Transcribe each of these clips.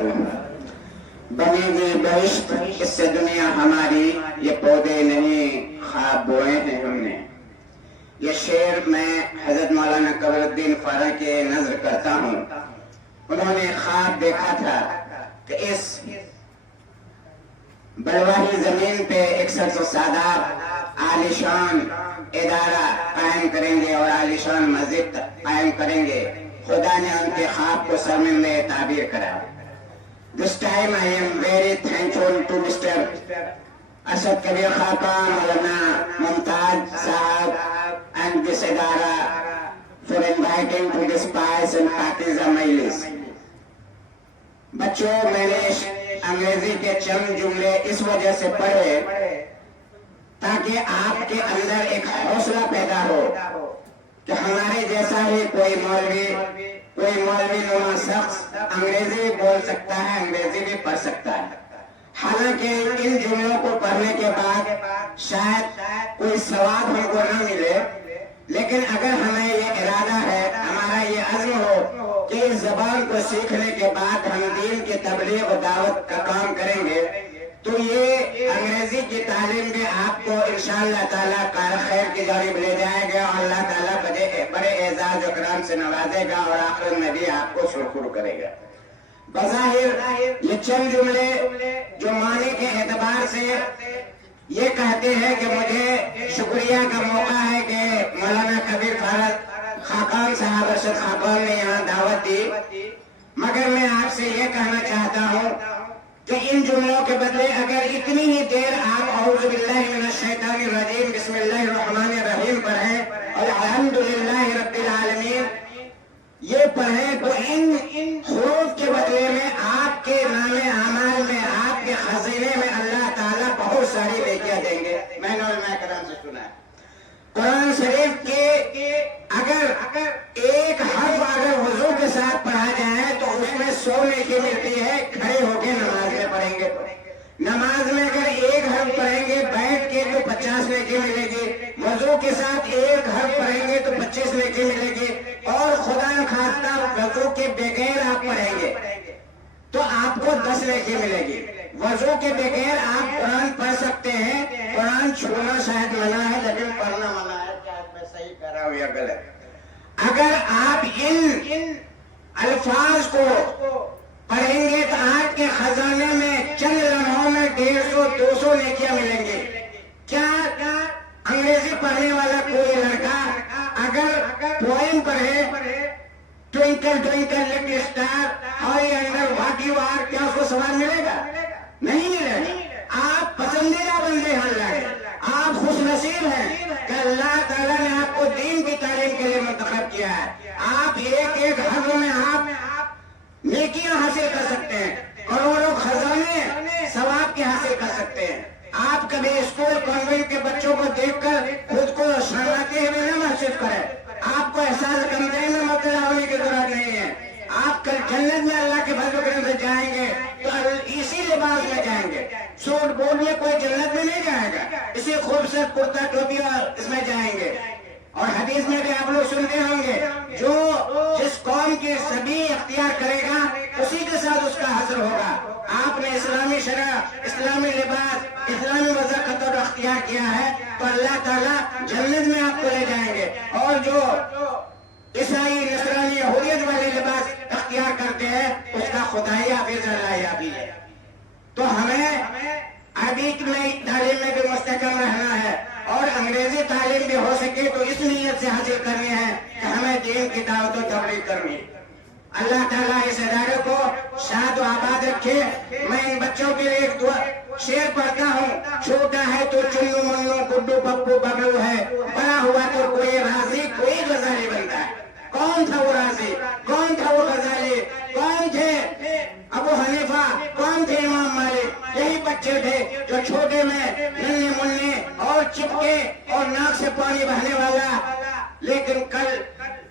بنے گی بہشت اس سے دنیا ہماری، یہ پودے نہیں خواب بوئے ہیں ہم نے۔ یہ شعر میں حضرت مولانا قمر الدین فارغ کی نظر کرتا ہوں۔ انہوں نے خواب دیکھا تھا کہ اس بلواہی زمین پہ ایک سرس و ساداب عالیشان ادارہ قائم کریں گے اور عالیشان مسجد قائم کریں گے۔ خدا نے ان کے خواب کو سرمندہ تعبیر کرا۔ This time I am very thankful to Mr. Asad Kabir Khaqan, Maulana Mumtaz Sahab and this Idara for inviting to this pious and Pakiza Majlis. بچوں، میں نے انگریزی کے چند جملے اس وجہ سے پڑھے تاکہ آپ کے اندر ایک حوصلہ پیدا ہو کہ ہمارے جیسا ہی کوئی مولوی نما شخص انگریزی بول سکتا ہے، انگریزی بھی پڑھ سکتا ہے۔ حالانکہ ان جملوں کو پڑھنے کے بعد شاید کوئی ثواب ہم کو نہ ملے، لیکن اگر ہمیں یہ ارادہ ہے، ہمارا یہ عزم ہو کہ اس زبان کو سیکھنے کے بعد ہم دین کی تبلیغ و دعوت کا کام کریں گے، تو یہ انگریزی کی تعلیم بھی آپ کو انشاءاللہ تعالیٰ کار خیر کی جانب لے جائے گا اور اللہ تعالیٰ بڑے اعزاز و اکرام سے نوازے گا اور آخر میں بھی آپ کو سرخرو کرے گا۔ بظاہر یہ چند جملے جو معنی کے اعتبار سے یہ کہتے ہیں کہ مجھے شکریہ کا موقع ہے کہ مولانا کبیر فارغ خاقان صاحب ارشد خاقان نے یہاں دعوت دی، مگر میں آپ سے یہ کہنا چاہتا ہوں کہ ان جملوں کے بدلے اگر اتنی ہی دیر آپ اعوذ باللہ من الشیطان الرجیم بسم اللہ الرحمن الرحیم پڑھیں اور الحمدللہ رب العالمین یہ پڑھیں، تو ان حروف کے بدلے میں آپ کے نام اعمال میں، آپ کے خزینے میں اللہ تعالیٰ بہت ساری نیکیاں دیں گے۔ میں نے علماء کرام سے سنا ہے قرآن شریف کے اگر ایک حرف اگر وضو کے ساتھ پڑھا جائے تو اس میں 100 نیکی ملتی ہے، کھڑے ہو کے نماز میں پڑھیں گے تو۔ نماز میں اگر ایک حرف پڑھیں گے بیٹھ کے تو 50 نیکی ملے گی، وضو کے ساتھ ایک حرف پڑھیں گے تو 25 نیکی ملے گی، اور خدا نخواستہ وضو کے بغیر آپ پڑھیں گے تو آپ کو 10 نیکی ملے گی۔ وضو کے بغیر آپ قرآن پڑھ سکتے ہیں، قرآن چھونا شاید منع ہے لیکن پڑھنا منع ہے، شاید میں صحیح کہہ رہا ہوں یا غلط۔ اگر آپ ان الفاظ کو پڑھیں گے تو آپ کے خزانے میں چند لمحوں میں 150-200 نیکیاں ملیں گی۔ کیا انگریزی پڑھنے والا کوئی لڑکا اگر پوئم پڑھے twinkle twinkle little star how wonder what you are, کیا اس کو ثواب ملے گا؟ نہیں ملے گا۔ آپ پسندیدہ بندے ہیں اللہ کے، آپ خوش نصیب ہیں کہ اللہ تعالیٰ نے آپ کو دین کی تعلیم کے لیے منتخب کیا ہے۔ آپ ایک حرف میں آپ نیکیاں حاصل کر سکتے ہیں، کروڑوں خزانے ثواب کے حاصل کر سکتے ہیں۔ آپ کبھی اسکول کانوینٹ کے بچوں کو دیکھ کر خود کو شرماتے ہوئے نہ محسوس کریں، آپ کو احساس کمتری میں مبتلا ہونے کی ضرورت نہیں ہے۔ آپ کل جنت میں اللہ کے فضل و کرم سے جائیں گے تو اسی لباس میں جائیں گے، سوٹ بوٹ میں کوئی جنت میں نہیں جائے گا، اسی خوبصورت کرتا ٹوپی اس میں جائیں گے۔ اور حدیث میں بھی آپ لوگ سنتے ہوں گے، جو جس قوم کی سبھی اختیار کرے گا اسی کے ساتھ اس کا حشر ہوگا۔ آپ نے اسلامی شرع، اسلامی لباس، اسلامی وضاحت اور اختیار کیا ہے تو اللہ تعالیٰ جنت میں آپ کو لے جائیں گے۔ اور جو عیسائی، نصرانی، یہودیت والے لباس اختیار کرتے ہیں اس کا خدائی حافظ اللہ ہے۔ تو ہمیں عربی میں تعلیم میں بھی مستحکم رہنا ہے اور انگریزی تعلیم بھی ہو سکے تو اس نیت سے حاصل کرنی ہے کہ ہمیں دین کی دعوت و تبلیغ کرنی ہے۔ اللہ تعالیٰ اس ادارے کو شاد و آباد رکھے۔ میں ان بچوں کے لیے ایک شعر پڑھتا ہوں، چھوٹا ہے تو چنو منو گڈو پپو ببلو ہے، بڑا ہوا تو کوئی راضی کوئی غزالی بنتا ہے۔ کون تھا وہ راضی، کون تھا وہ غزالی، کون تھے ابو حنیفہ، کون تھے امام مالک؟ یہی بچے تھے جو چھوٹے میں ننھے منھے اور چپکے اور ناک سے پانی بہنے والا، لیکن کل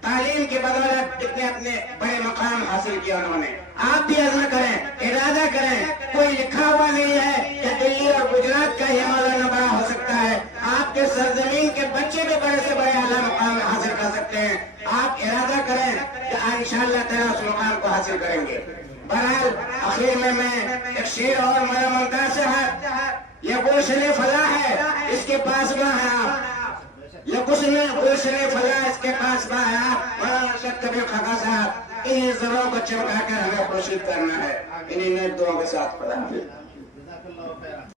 تعلیم کی بدولت اپنے بڑے مقام حاصل کیا انہوں نے۔ آپ بھی عزم کریں، ارادہ کریں، کوئی لکھا ہوا نہیں ہے کہ دلی اور گجرات کا ہی مولانا بڑا ہو سکتا ہے، آپ کے سرزمین کے بچے بھی بڑے سے بڑے اعلیٰ مقام حاصل کر سکتے ہیں۔ آپ ارادہ کریں کہ انشاءاللہ تعالیٰ اس مقام کو حاصل کریں گے. بہرحال آخر میں ایک شعر اور مولانا ممتاز صاحب، یہ گلشن فلاح ہے اس کے پاس میں ہے آپ، یہ گلشن فلاح اس کے پاس میں ہے آپ. مولانا ارشد کبیر خاکہ صاحب، انہیں زروں کو چمکا کر ہمیں خورشید کرنا ہے. انہیں نیک دعاؤں کے ساتھ خدا حافظ.